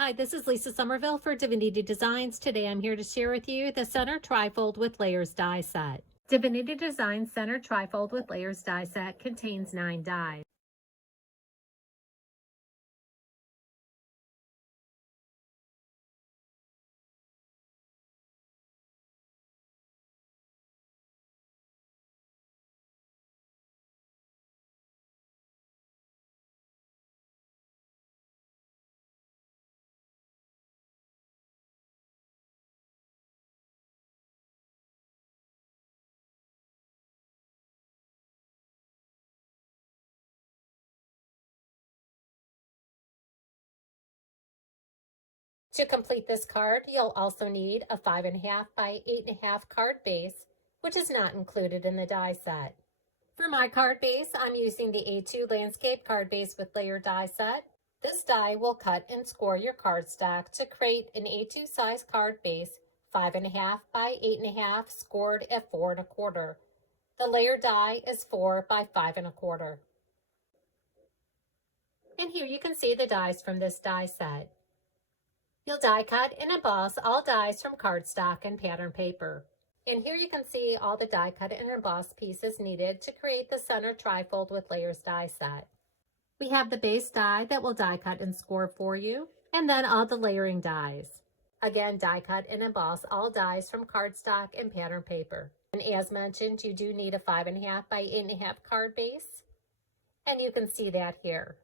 Hi, this is Lisa Somerville for Divinity Designs. Today I'm here to share with you the Center Trifold with Layers die set. Divinity Designs Center Trifold with Layers die set contains 9 dies. To complete this card, you'll also need a 5.5 by 8.5 card base, which is not included in the die set. For my card base, I'm using the A2 Landscape card base with layer die set. This die will cut and score your cardstock to create an A2 size card base, 5.5 by 8.5, scored at 4.25. The layer die is 4 by 5.25. And here you can see the dies from this die set. You'll die cut and emboss all dies from cardstock and pattern paper. And here you can see all the die cut and embossed pieces needed to create the Center Trifold with Layers die set. We have the base die that will die cut and score for you, and then all the layering dies. Again, die cut and emboss all dies from cardstock and pattern paper. And as mentioned, you do need a 5.5 by 8.5 card base, and you can see that here.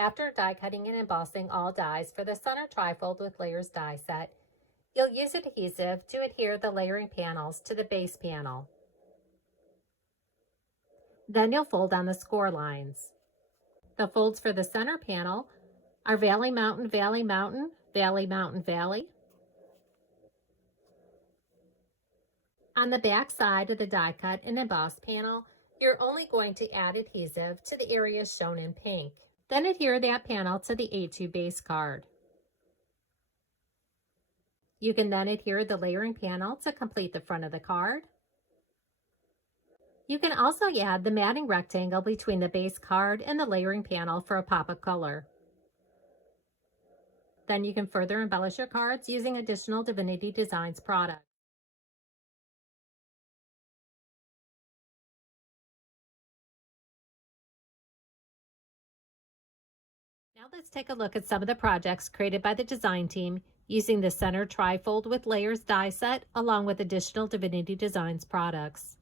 After die cutting and embossing all dies for the Center Trifold with Layers die set, you'll use adhesive to adhere the layering panels to the base panel. Then you'll fold on the score lines. The folds for the center panel are Valley Mountain, Valley Mountain, Valley Mountain, Valley. On the back side of the die cut and embossed panel, you're only going to add adhesive to the areas shown in pink. Then adhere that panel to the A2 base card. You can then adhere the layering panel to complete the front of the card. You can also add the matting rectangle between the base card and the layering panel for a pop of color. Then you can further embellish your cards using additional Divinity Designs products. Now let's take a look at some of the projects created by the design team using the Center Trifold with Layers die set along with additional Divinity Designs products.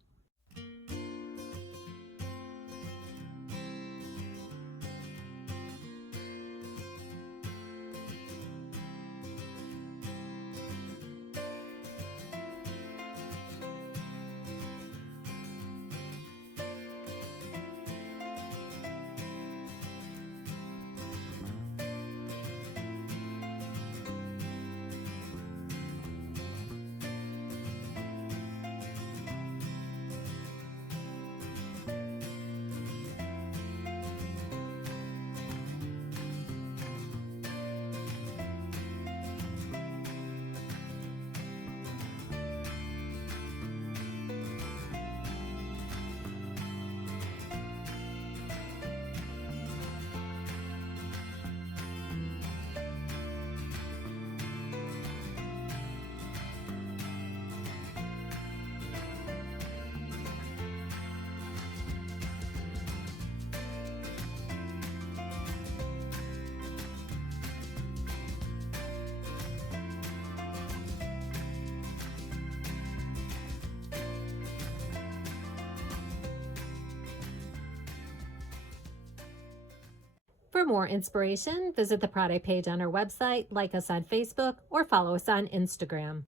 For more inspiration, visit the product page on our website, like us on Facebook, or follow us on Instagram.